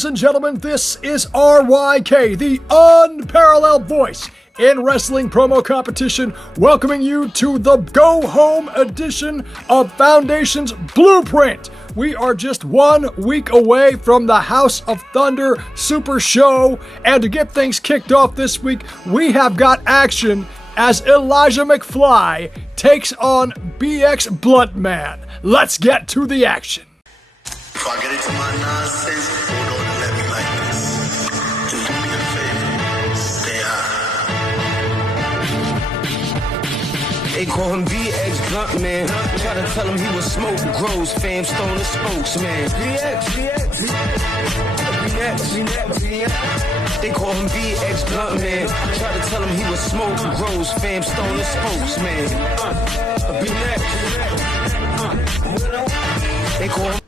Ladies and gentlemen, this is RYK, the unparalleled voice in wrestling promo competition, welcoming you to the Go Home edition of Foundation's Blueprint. We are just 1 week away from the House of Thunder Super Show, and to get things kicked off this week, we have got action as Elijah McFly takes on BX Bluntman. Let's get to the action. If I get into my nonsense, hold on and let me like this. And do me a favor, stay high. They call him BX Bluntman. Try to tell him he was smoke grows, fam, stone the spokesman. BX. They call him BX Bluntman. Try to tell him he was smoke grows, fam, stone the spokesman. BX. They call him.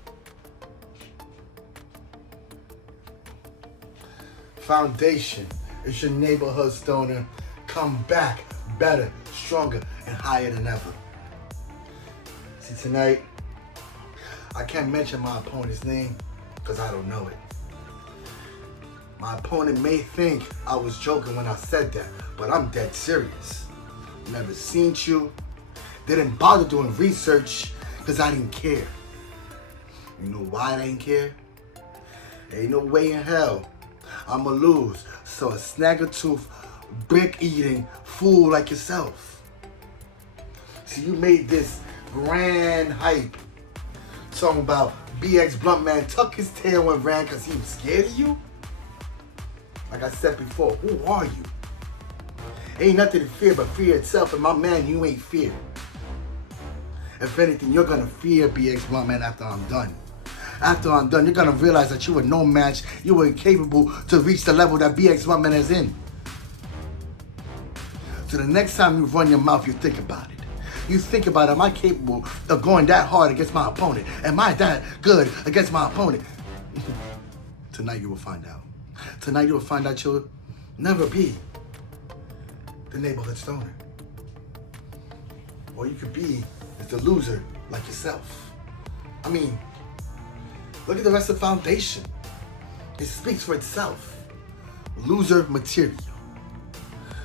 Foundation is your neighborhood stoner. Come back better, stronger, and higher than ever. See, tonight, I can't mention my opponent's name because I don't know it. My opponent may think I was joking when I said that, but I'm dead serious. Never seen you. Didn't bother doing research because I didn't care. You know why I didn't care? Ain't no way in hell I'ma lose. So a snagger-tooth, brick-eating fool like yourself. See, you made this grand hype talking about BX Bluntman tuck his tail and ran because he was scared of you? Like I said before, who are you? Ain't nothing to fear but fear itself, and my man, you ain't fear. If anything, you're gonna fear BX Bluntman after I'm done. After I'm done, you're gonna realize that you were no match, you were incapable to reach the level that BX Bluntman is in. So the next time you run your mouth, you think about it. You think about, am I capable of going that hard against my opponent? Am I that good against my opponent? Tonight you will find out. Tonight you will find out you'll never be the neighborhood stoner. All you could be is the loser like yourself. I mean, look at the rest of Foundation. It speaks for itself. Loser material.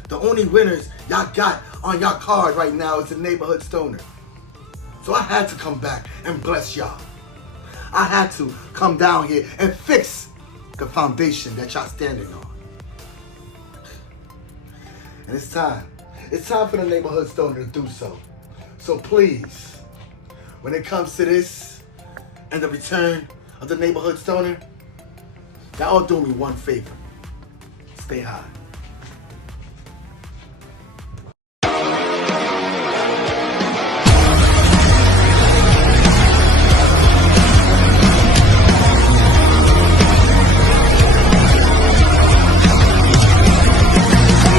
The only winners y'all got on y'all card right now is the neighborhood stoner. So I had to come back and bless y'all. I had to come down here and fix the foundation that y'all standing on. And it's time. It's time for the neighborhood stoner to do so. So please, when it comes to this and the return of the neighborhood stoner, y'all do me one favor. Stay high.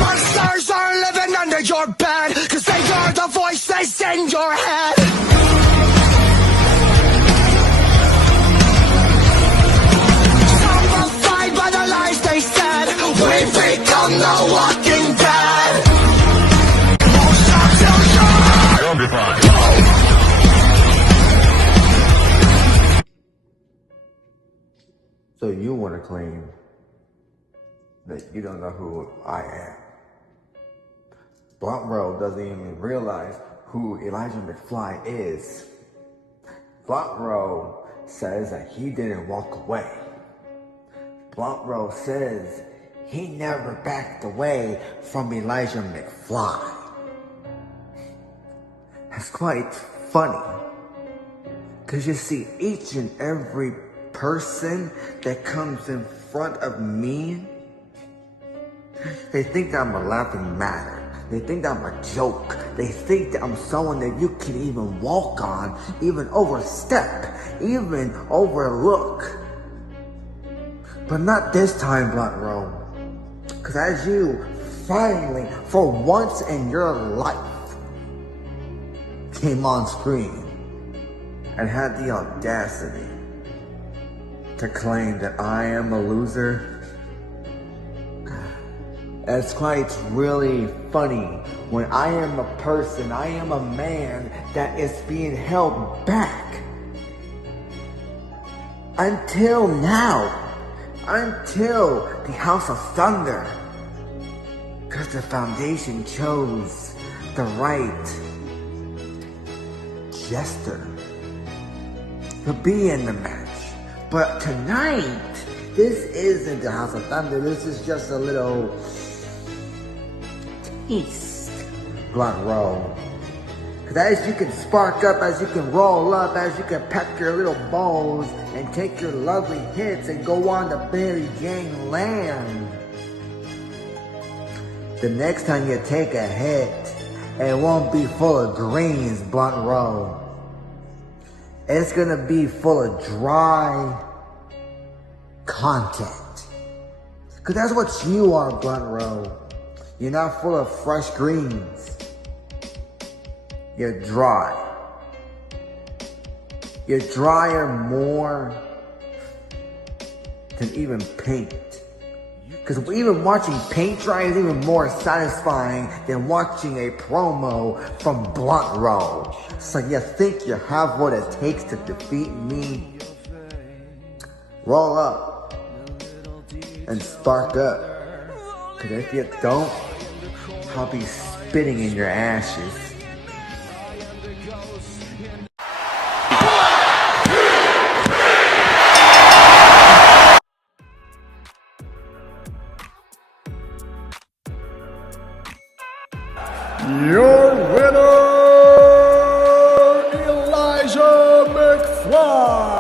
Monsters are living under your bed, 'cause they are the voices in your head. Become the Walking Dead. You'll be fine. So you want to claim that you don't know who I am? Blunt Row doesn't even realize who Elijah McFly is. Blunt Row says that he didn't walk away. Blunt Row says he never backed away from Elijah McFly. That's quite funny. Because you see, each and every person that comes in front of me, they think that I'm a laughing matter. They think that I'm a joke. They think that I'm someone that you can even walk on, even overstep, even overlook. But not this time, Blunt Row. Because as you finally, for once in your life, came on screen and had the audacity to claim that I am a loser, it's quite really funny when I am a person, I am a man that is being held back. Until now, until the House of Thunder. Because the Foundation chose the right jester to be in the match. But tonight, this isn't the House of Thunder. This is just a little taste, Blunt Roll. Because as you can spark up, as you can roll up, as you can pack your little balls and take your lovely hits and go on to Mary Jane Land, the next time you take a hit, it won't be full of greens, Blunt Roll. It's gonna be full of dry content. Because that's what you are, Blunt Roll. You're not full of fresh greens. You're dry. You're drier more than even paint. Because even watching paint dry is even more satisfying than watching a promo from Blunt Roll. So you think you have what it takes to defeat me? Roll up and spark up. Because if you don't, I'll be spitting in your ashes. Your winner, Elijah McFly.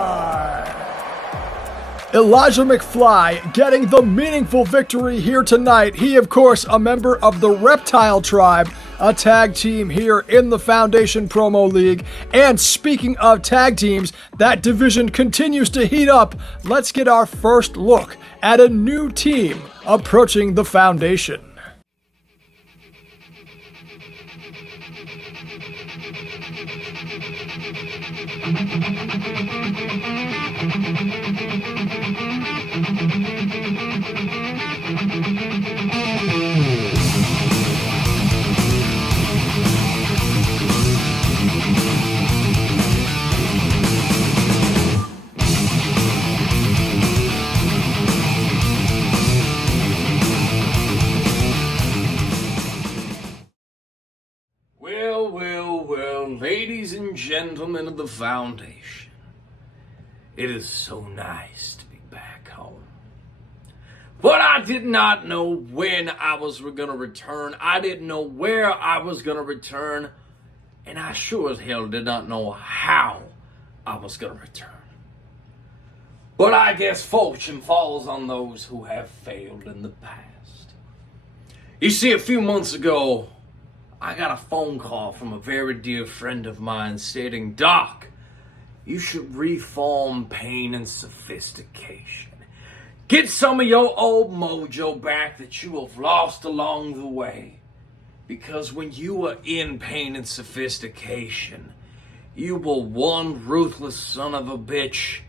Elijah McFly getting the meaningful victory here tonight. He, of course, a member of the Reptile Tribe, a tag team here in the Foundation Promo League. And speaking of tag teams, that division continues to heat up. Let's get our first look at a new team approaching the Foundation. Well, ladies and gentlemen of the Foundation, it is so nice to be back home. But I did not know when I was going to return. I didn't know where I was going to return. And I sure as hell did not know how I was going to return. But I guess fortune falls on those who have failed in the past. You see, a few months ago, I got a phone call from a very dear friend of mine stating, "Doc, you should reform Pain and Sophistication. Get some of your old mojo back that you have lost along the way. Because when you were in Pain and Sophistication, you were one ruthless son of a bitch,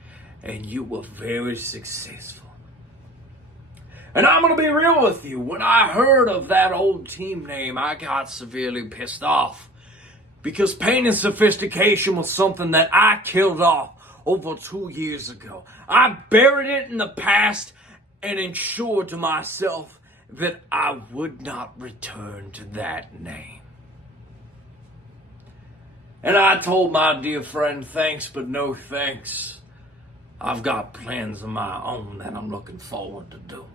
and you were very successful." And I'm going to be real with you. When I heard of that old team name, I got severely pissed off. Because Pain and Sophistication was something that I killed off over 2 years ago. I buried it in the past and ensured to myself that I would not return to that name. And I told my dear friend, thanks but no thanks. I've got plans of my own that I'm looking forward to doing.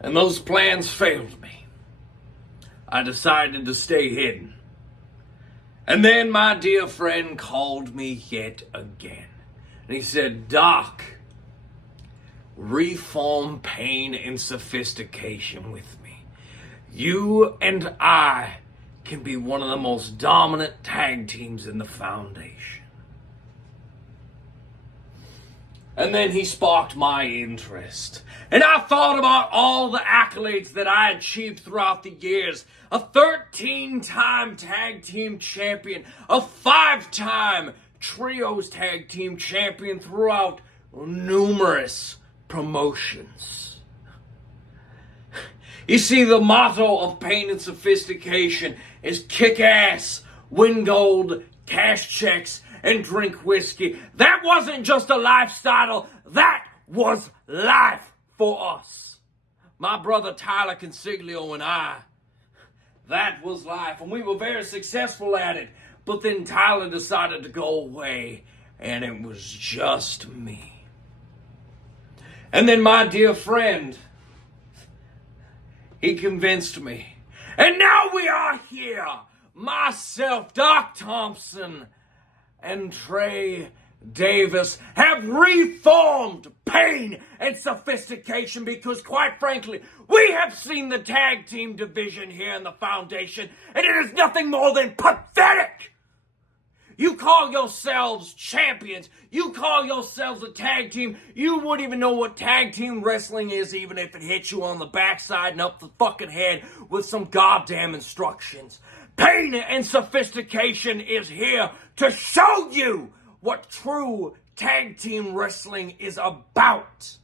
And those plans failed me. I decided to stay hidden. And then my dear friend called me yet again. And he said, "Doc, reform Pain and Sophistication with me. You and I can be one of the most dominant tag teams in the Foundation." And then he sparked my interest. And I thought about all the accolades that I achieved throughout the years. A 13-time tag team champion, a 5-time trios tag team champion throughout numerous promotions. You see, the motto of Pain and Sophistication is kick ass, win gold, cash checks, and drink whiskey. That wasn't just a lifestyle, that was life for us. My brother Tyler Consiglio and I, that was life, and we were very successful at it. But then Tyler decided to go away, and it was just me. And then my dear friend, he convinced me. And now we are here. Myself, Doc Thompson, and Trey Davis have reformed Pain and Sophistication because, quite frankly, we have seen the tag team division here in the Foundation, and it is nothing more than pathetic. You call yourselves champions. You call yourselves a tag team. You wouldn't even know what tag team wrestling is even if it hit you on the backside and up the fucking head with some goddamn instructions. Pain and Sophistication is here to show you what true tag team wrestling is about.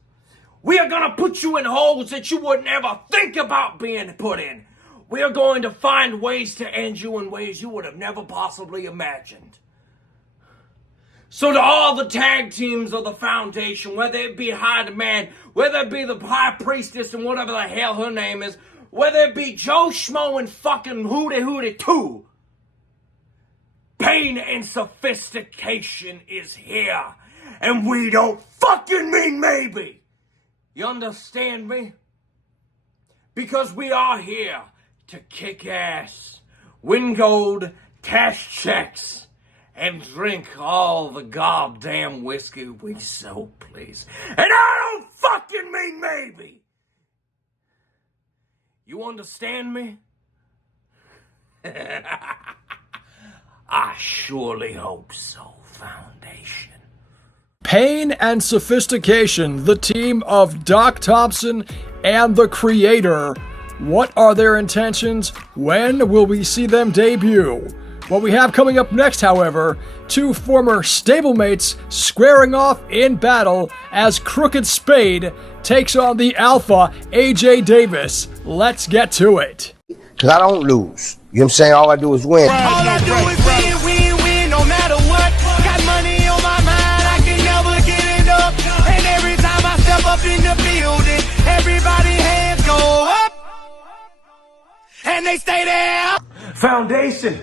We are going to put you in holes that you would never think about being put in. We are going to find ways to end you in ways you would have never possibly imagined. So to all the tag teams of the Foundation, whether it be High Demand, whether it be the High Priestess and whatever the hell her name is, whether it be Joe Schmo and fucking Hootie Hootie 2, Pain and Sophistication is here. And we don't fucking mean maybe. You understand me? Because we are here to kick ass, win gold, cash checks, and drink all the goddamn whiskey we so please. And I don't fucking mean maybe. You understand me? I surely hope so, Foundation. Pain and Sophistication, the team of Doc Thompson and the Creator. What are their intentions? When will we see them debut? What we have coming up next, however, two former stablemates squaring off in battle as Crooked Spade takes on the Alpha, AJ Davis. Let's get to it. Because I don't lose. You know what I'm saying? All I do is win. All I do is win, no matter what. Got money on my mind, I can never get enough. And every time I step up in the building, everybody hands go up. And they stay there. Foundation,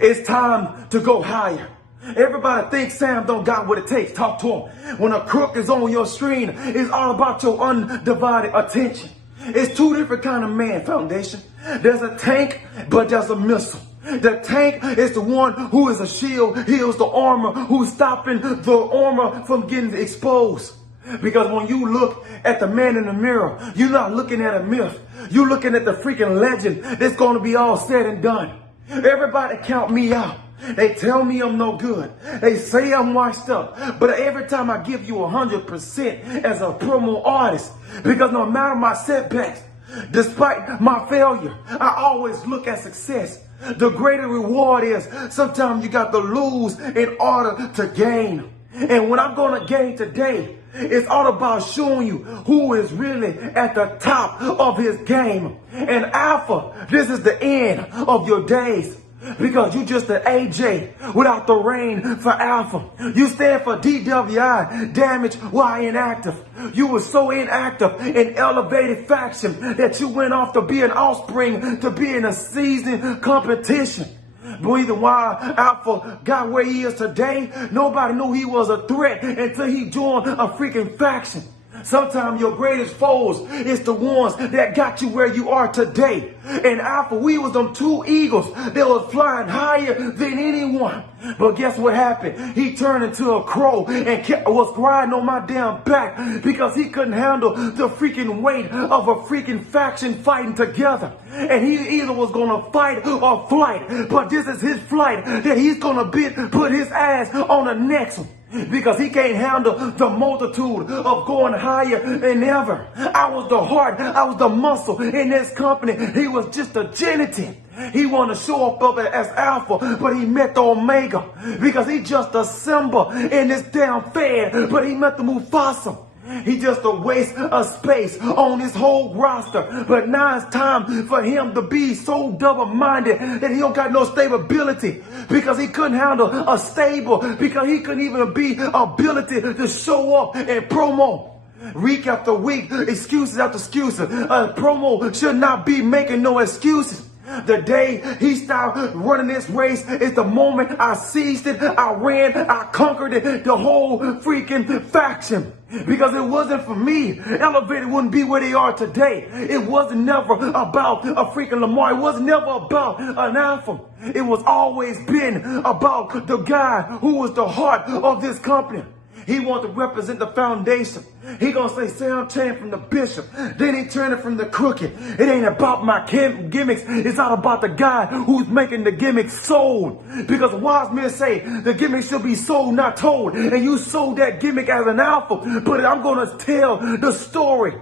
it's time to go higher. Everybody thinks Sam don't got what it takes. Talk to him. When a crook is on your screen, it's all about your undivided attention. It's two different kind of man, Foundation. There's a tank, but there's a missile. The tank is the one who is a shield, heals the armor, who's stopping the armor from getting exposed. Because when you look at the man in the mirror, you're not looking at a myth. You're looking at the freaking legend that's going to be all said and done. Everybody count me out. They tell me I'm no good. They say I'm washed up. But every time I give you 100% as a promo artist, because no matter my setbacks, despite my failure, I always look at success. The greater reward is sometimes you got to lose in order to gain. And what I'm going to gain today, it's all about showing you who is really at the top of his game. And Alpha, this is the end of your days. Because you just an AJ without the reign for Alpha. You stand for DWI, damage while inactive. You were so inactive in elevated faction that you went off to be an offspring to be in a seasoned competition. The reason why Alpha got where he is today, nobody knew he was a threat until he joined a freaking faction. Sometimes your greatest foes is the ones that got you where you are today. And Alpha, we was them two eagles that was flying higher than anyone. But guess what happened? He turned into a crow and was riding on my damn back because he couldn't handle the freaking weight of a freaking faction fighting together. And he either was going to fight or flight. But this is his flight that he's going to put his ass on the next one. Because he can't handle the multitude of going higher than ever. I was the heart, I was the muscle in this company. He was just a genitive. He wanted to show up as Alpha, but he met the Omega. Because he just a symbol in this damn fad, but he met the Mufasa. He just a waste of space on his whole roster. But now it's time for him to be so double-minded that he don't got no stability, because he couldn't handle a stable, because he couldn't even be ability to show up and promo. Week after week, excuses after excuses. A promo should not be making no excuses. The day he started running this race is the moment I seized it, I ran, I conquered it, the whole freaking faction. Because it wasn't for me, Elevated wouldn't be where they are today. It wasn't never about a freaking Lamar. It was never about an Alpha. It was always been about the guy who was the heart of this company. He wants to represent the foundation. He gonna say Sam Chain from the Bishop. Then he turn it from the Crooked. It ain't about my gimmicks. It's not about the guy who's making the gimmicks sold. Because wise men say the gimmick should be sold, not told. And you sold that gimmick as an Alpha. But I'm gonna tell the story.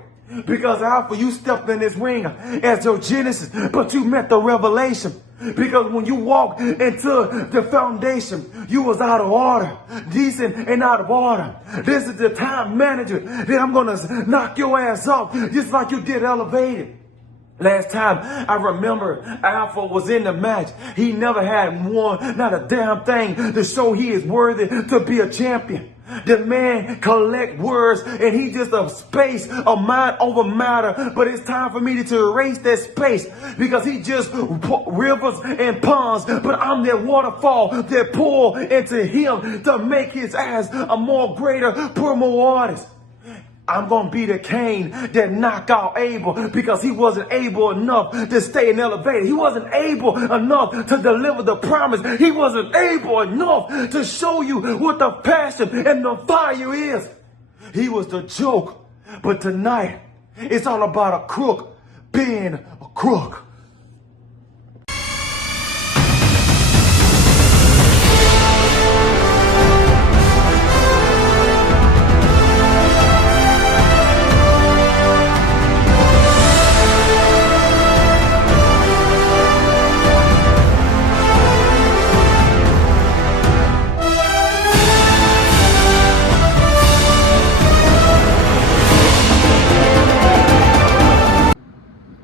Because Alpha, you stepped in this ring as your Genesis, but you met the revelation. Because when you walked into the foundation, you was out of order, decent and out of order. This is the time manager that I'm gonna knock your ass off, just like you did Elevated. Last time I remember Alpha was in the match, he never had won, not a damn thing to show he is worthy to be a champion. The man collect words and he just a space of mind over matter. But it's time for me to erase that space, because he just rivers and ponds. But I'm that waterfall that pour into him to make his ass a more greater promo artist. I'm going to be the Kane that knocked out Abel, because he wasn't able enough to stay in Elevated. He wasn't able enough to deliver the promise. He wasn't able enough to show you what the passion and the fire is. He was the joke. But tonight, it's all about a crook being a crook.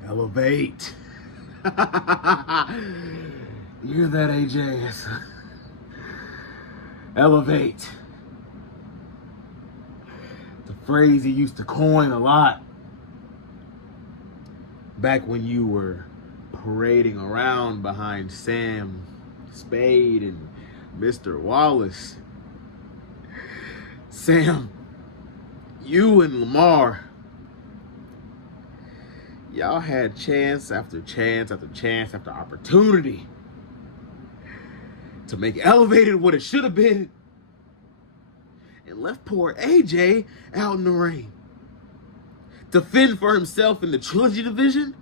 Elevate. You hear that, AJ? Elevate. The phrase he used to coin a lot back when you were parading around behind Sam Spade and Mr. Wallace. Sam, you and Lamar, y'all had chance after chance after chance after opportunity to make Elevated what it should have been, and left poor AJ out in the rain to fend for himself in the trilogy division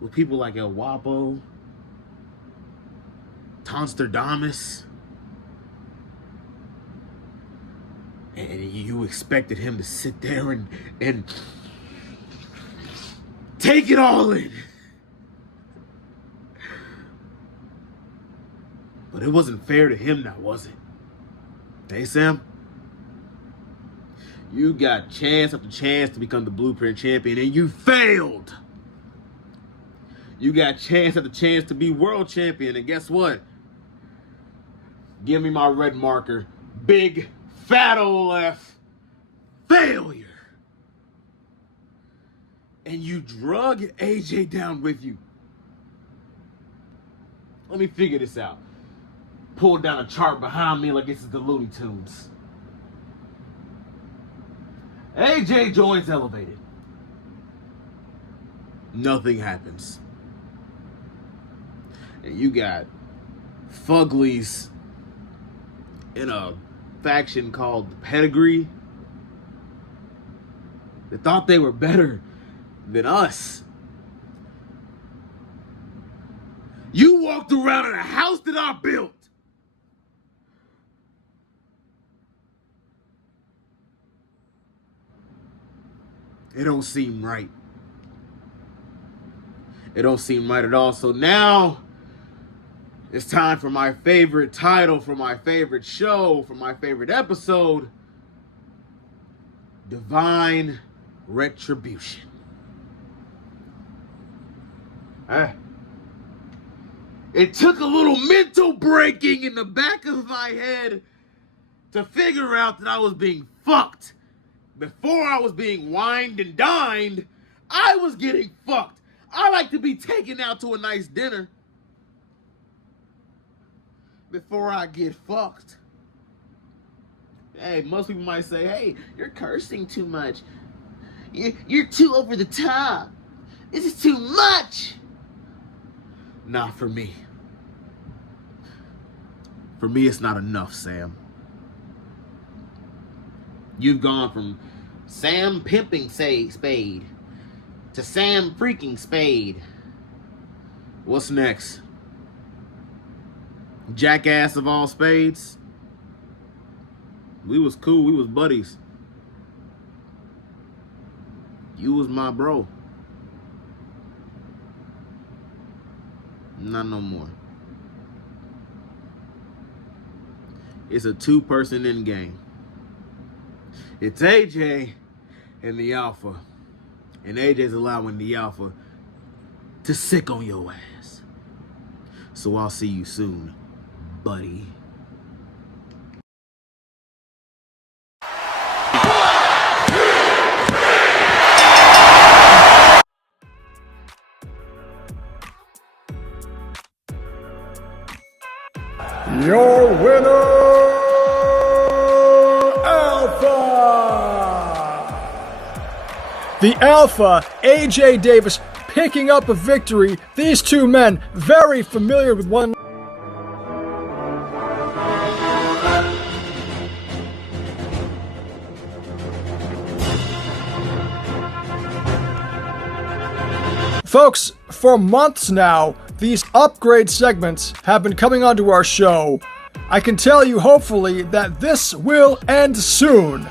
with people like El Guapo, Tonsterdamus, and you expected him to sit there and take it all in. But it wasn't fair to him now, was it? Hey, Sam? You got chance after chance to become the Blueprint champion, and you failed. You got chance after chance to be world champion, and guess what? Give me my red marker. Big, fat ol' F. Failure. And you drug AJ down with you. Let me figure this out. Pull down a chart behind me like this is the Looney Tunes. AJ joins Elevated. Nothing happens. And you got Fuglies in a faction called the Pedigree that thought they were better than us. You walked around in a house that I built. It don't seem right. It don't seem right at all. So now it's time for my favorite title, for my favorite show, for my favorite episode. divine retribution. It took a little mental breaking in the back of my head to figure out that I was being fucked. Before I was being wined and dined, I was getting fucked. I like to be taken out to a nice dinner before I get fucked. Hey, most people might say, hey, you're cursing too much. You're too over the top. This is too much. Not for me. For me, it's not enough, Sam. You've gone from Sam pimping Spade to Sam freaking Spade. What's next? Jackass of all spades? We was cool. We was buddies. You was my bro. Not no more. It's a two-person in game. It's AJ and the Alpha. And AJ's allowing the Alpha to sick on your ass. So I'll see you soon, buddy. Your winner, Alpha! The Alpha, AJ Davis, picking up a victory. These two men, very familiar with one. Folks, for months now, these upgrade segments have been coming onto our show. I can tell you, hopefully, that this will end soon.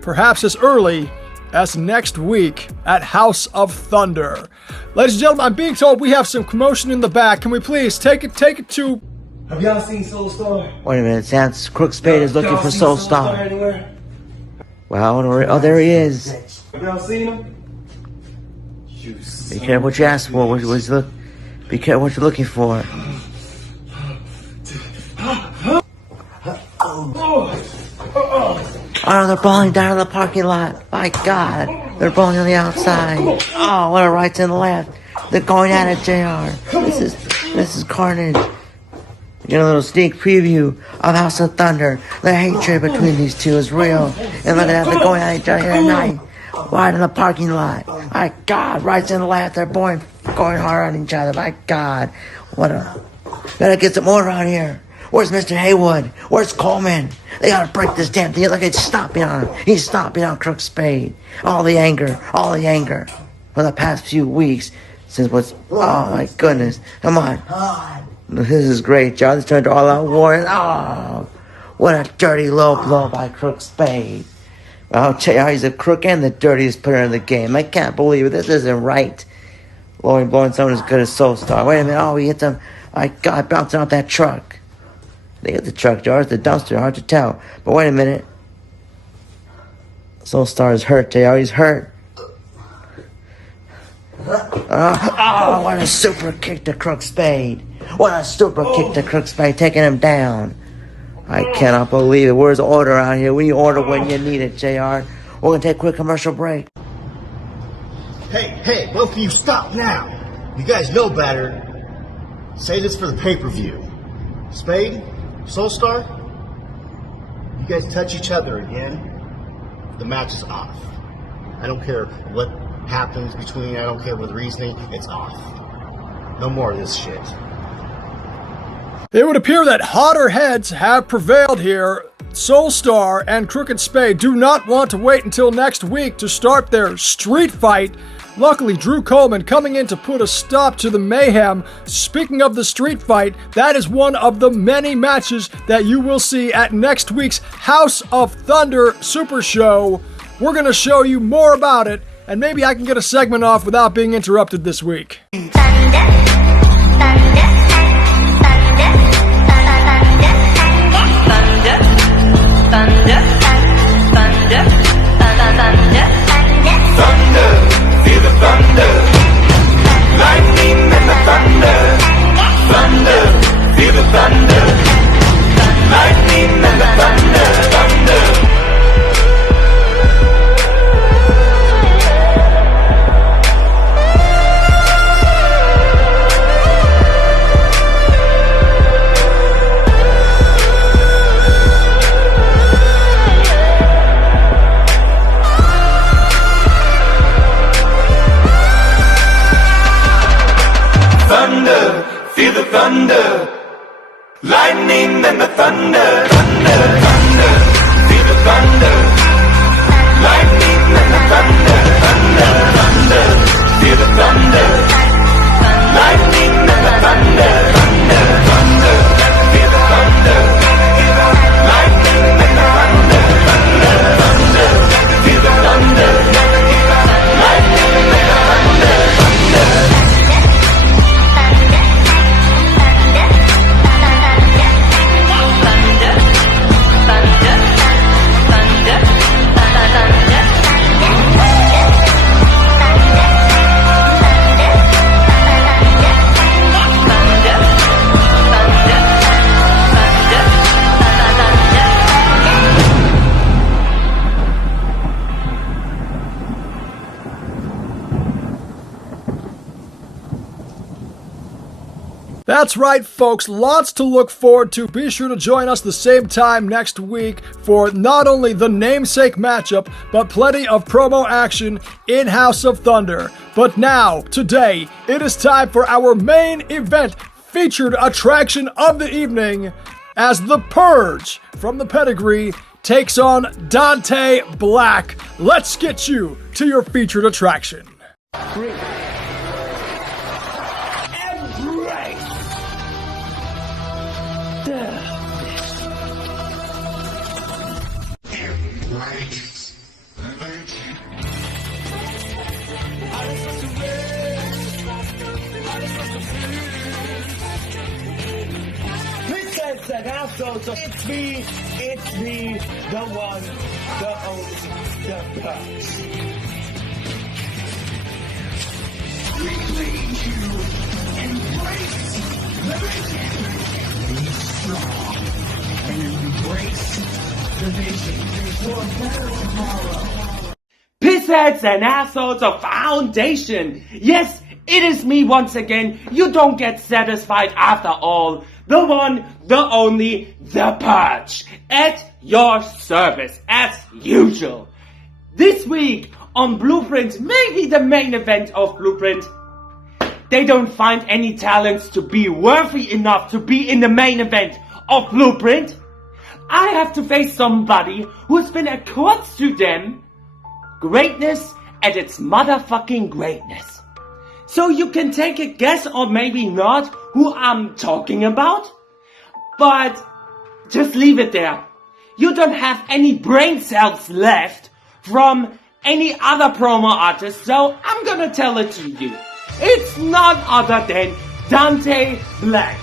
Perhaps as early as next week at House of Thunder. Ladies and gentlemen, I'm being told we have some commotion in the back. Can we please take it to... Have y'all seen Soul Star? Wait a minute, sounds Crook Spade is looking for Soul Star. Anywhere? Well, oh, there he is. Have y'all seen him? Be careful what you ask for. Be careful what you're looking for. Oh, they're bowling down in the parking lot. My God, they're bowling on the outside. Oh, what a right to the left. They're going at it, JR. This is carnage. Get a little sneak preview of House of Thunder. The hatred between these two is real. And look at that, they're going at each other here tonight. Right in the parking lot. My God, right to the left, they're going hard on each other. My God, gotta get some order out here. Where's Mr. Haywood? Where's Coleman? They gotta break this damn thing. Look, it's stomping on him. He's stomping on Crook Spade. All the anger for the past few weeks since oh my goodness. Come on. This is great, John. This turned to all-out war. Oh, what a dirty low blow by Crook Spade. I'll tell you how he's a crook and the dirtiest player in the game. I can't believe it. This isn't right. Blowing someone as good as Soul Star. Wait a minute. Oh, he hit them. My God, bouncing off that truck. They hit the truck, Jar. It's the dumpster. Hard to tell. But wait a minute. Soul Star is hurt, JR. He's hurt. Oh, what a super kick to Crook Spade. What a super kick to Crook Spade, taking him down. I cannot believe it. Where's the order out here? We need order when you need it, JR. We're going to take a quick commercial break. Hey, both of you stop now. You guys know better. Say this for the pay-per-view. Spade, Soul Star, you guys touch each other again, the match is off. I don't care what happens between you. I don't care what the reasoning. It's off. No more of this shit. It would appear that hotter heads have prevailed here. Soul Star and Crooked Spade do not want to wait until next week to start their street fight. Luckily, Drew Coleman coming in to put a stop to the mayhem. Speaking of the street fight, that is one of the many matches that you will see at next week's House of Thunder Super Show. We're going to show you more about it, and maybe I can get a segment off without being interrupted this week. Thunder, thunder, thunder, thunder, thunder. the thunder. Lightning and the thunder, thunder, thunder. Feel the thunder. Lightning and the thunder, thunder, thunder. Feel the thunder. Lightning and the thunder, thunder, thunder. Feel the thunder. Lightning and the thunder, thunder, thunder. Feel the thunder. Lightning and the thunder, thunder. That's right, folks. Lots to look forward to. Be sure to join us the same time next week for not only the namesake matchup, but plenty of promo action in House of Thunder. But now, today, it is time for our main event featured attraction of the evening as The Purge from the Pedigree takes on Dante Black. Let's get you to your featured attraction. It's me, the one, the only, the Purge. We need you. Embrace the vision. Be strong and embrace the vision for a better tomorrow. Pissheads and assholes of Foundation. Yes, it is me once again. You don't get satisfied after all. The one, the only, the Purge. At your service, as usual. This week on Blueprint, maybe the main event of Blueprint, they don't find any talents to be worthy enough to be in the main event of Blueprint. I have to face somebody who's been accorded to them greatness at its motherfucking greatness. So you can take a guess or maybe not who I'm talking about. But just leave it there. You don't have any brain cells left from any other promo artist, so I'm gonna tell it to you. It's none other than Dante Black.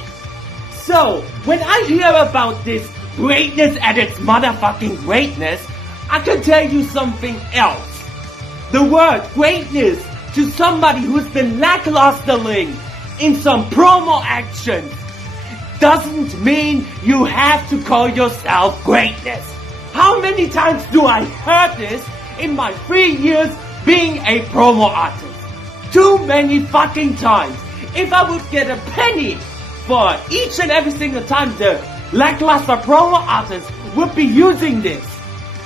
So, when I hear about this greatness at its motherfucking greatness, I can tell you something else. The word greatness to somebody who's been lacklustering in some promo action doesn't mean you have to call yourself greatness. How many times do I heard this in my 3 years being a promo artist? Too many fucking times. If I would get a penny for each and every single time the lackluster promo artist would be using this,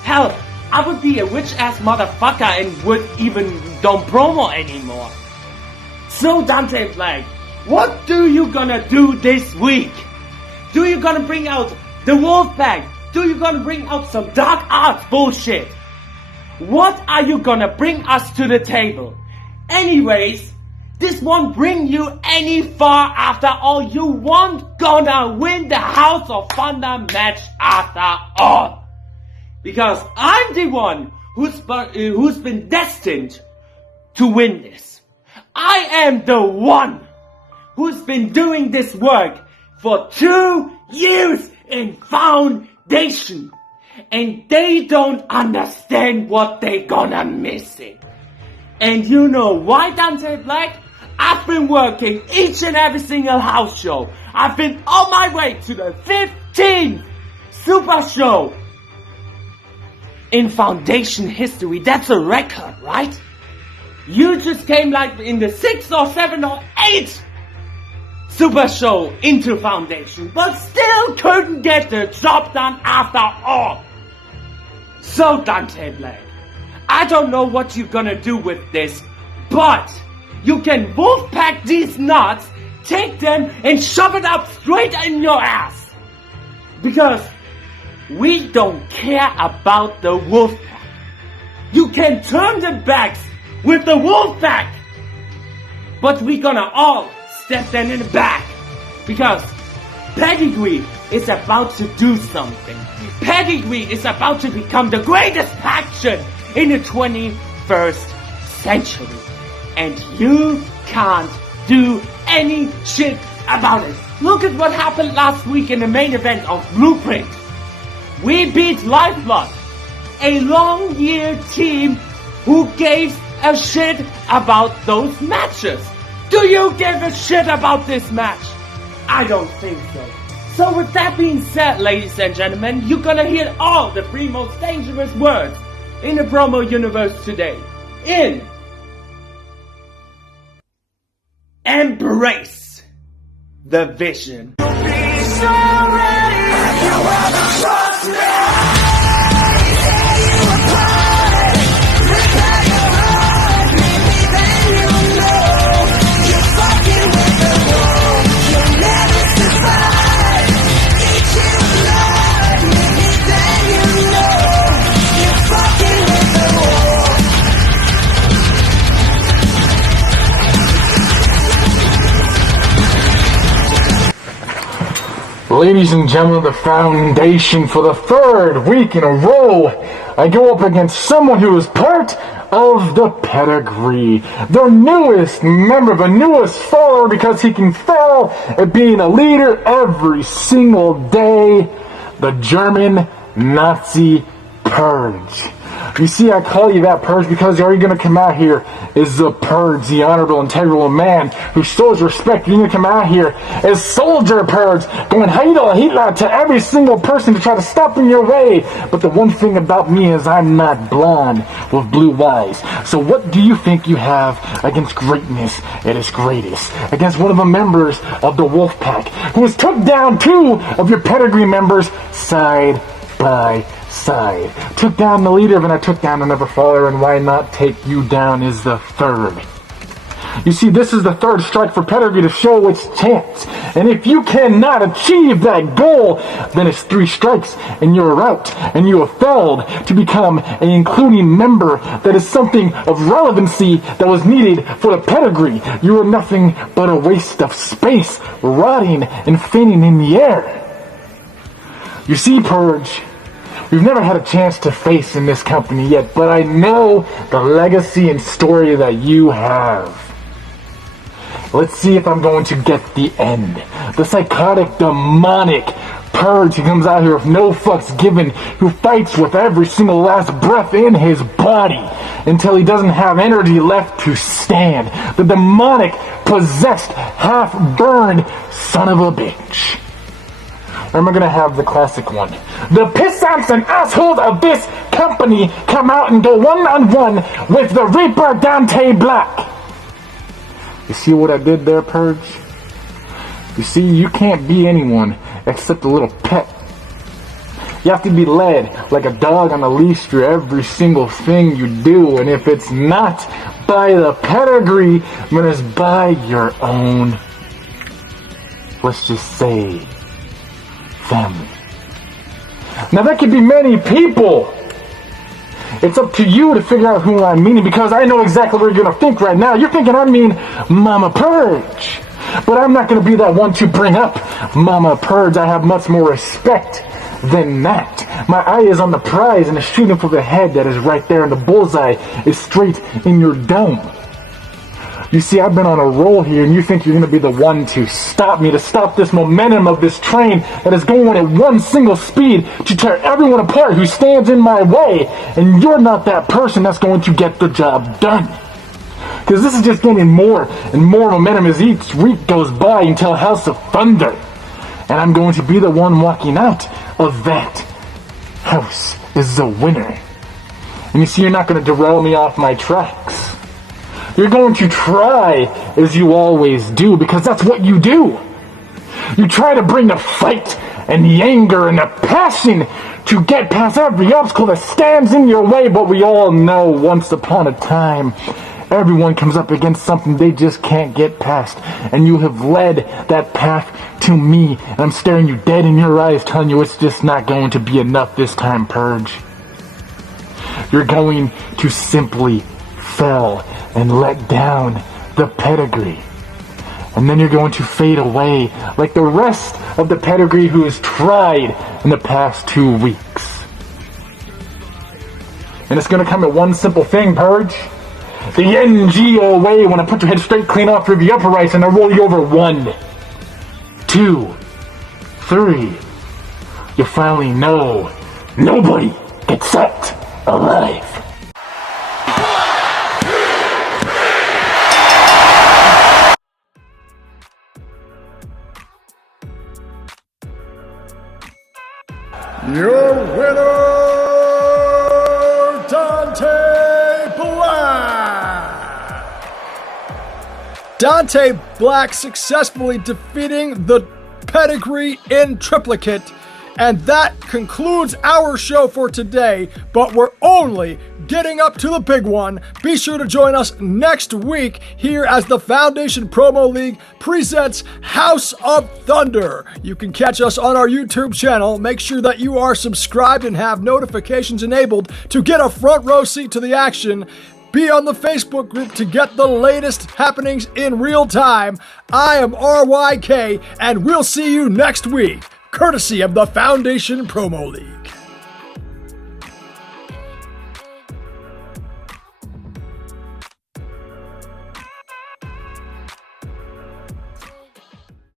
hell, I would be a rich ass motherfucker and would even don't promo anymore. So Dante Black, what do you gonna do this week? Do you gonna bring out the Wolfpack? Do you gonna bring out some dark arts bullshit? What are you gonna bring us to the table? Anyways, this won't bring you any far after all. You won't gonna win the House of Thunder match after all. Because I'm the one who's been destined to win this. I am the one who's been doing this work for 2 years in Foundation. And they don't understand what they gonna miss it. And you know why, Dante Black? I've been working each and every single house show. I've been on my way to the 15th Super Show in Foundation history. That's a record, right? You just came like in the 6th or 7th or 8th Super Show into Foundation, but still couldn't get the job done after all. So Dante Black, I don't know what you're gonna do with this, but you can wolfpack these nuts take them and shove it up straight in your ass. Because we don't care about the Wolfpack. You can turn the backs with the Wolfpack. But we're gonna all step them in the back. Because Pedigree is about to do something. Pedigree is about to become the greatest faction in the 21st century. And you can't do any shit about it. Look at what happened last week in the main event of Blueprint. We beat Lifeblood, a long-year team who gave a shit about those matches. Do you give a shit about this match? I don't think so. So with that being said, ladies and gentlemen, you're gonna hear all the three most dangerous words in the promo universe today. Embrace the vision. Ladies and gentlemen of the Foundation, for the third week in a row, I go up against someone who is part of the Pedigree. The newest member, the newest follower, because he can fail at being a leader every single day. The German Nazi Purge. You see, I call you that, Purge, because all you're going to come out here is the Purge, the honorable, integral man who shows respect. You're going to come out here as Soldier Purge, going Heidel Hitler to every single person to try to stop in your way. But the one thing about me is I'm not blonde with blue eyes. So what do you think you have against greatness at its greatest? Against one of the members of the Wolfpack, who has took down two of your Pedigree members side by side. Took down the leader, and I took down another follower, and why not take you down is the third. You see, this is the third strike for Pedigree to show its chance. And if you cannot achieve that goal, then it's 3 strikes, and you're out. And you have failed to become an including member that is something of relevancy that was needed for the Pedigree. You are nothing but a waste of space, rotting and fainting in the air. You see, Purge, we've never had a chance to face in this company yet, but I know the legacy and story that you have. Let's see if I'm going to get the end. The psychotic, demonic Purge who comes out here with no fucks given, who fights with every single last breath in his body until he doesn't have energy left to stand. The demonic, possessed, half-burned son of a bitch. Or am I going to have the classic one? The pissants and assholes of this company come out and go one-on-one with the Reaper Dante Black. You see what I did there, Purge? You see, you can't be anyone except a little pet. You have to be led like a dog on a leash through every single thing you do. And if it's not by the Pedigree, then it's by your own, let's just say, family. Now that could be many people. It's up to you to figure out who I'm meaning, because I know exactly what you're going to think right now. You're thinking I mean Mama Purge. But I'm not going to be that one to bring up Mama Purge. I have much more respect than that. My eye is on the prize and it's shooting for the head that is right there, and the bullseye is straight in your dome. You see, I've been on a roll here, and you think you're going to be the one to stop me, to stop this momentum of this train that is going at one single speed to tear everyone apart who stands in my way, and you're not that person that's going to get the job done. Because this is just getting more and more momentum as each week goes by until House of Thunder. And I'm going to be the one walking out of that house as a winner. And you see, you're not going to derail me off my tracks. You're going to try, as you always do, because that's what you do. You try to bring the fight and the anger and the passion to get past every obstacle that stands in your way, but we all know once upon a time, Everyone comes up against something they just can't get past. And you have led that path to me. And I'm staring you dead in your eyes, telling you it's just not going to be enough this time, Purge. You're going to simply fail and let down the pedigree. And then you're going to fade away like the rest of the pedigree who has tried in the past 2 weeks. And it's going to come at one simple thing, Purge. The NGO way when I put your head straight clean off through the upper rights and I roll you over 1, 2, 3. You finally know nobody gets sucked alive. Your winner, Dante Black! Dante Black successfully defeating the pedigree in triplicate. And that concludes our show for today, but we're only getting up to the big one. Be sure to join us next week here as the Foundation Promo League presents House of Thunder. You can catch us on our YouTube channel. Make sure that you are subscribed and have notifications enabled to get a front row seat to the action. Be on the Facebook group to get the latest happenings in real time. I am RYK, and we'll see you next week, courtesy of the Foundation Promo League.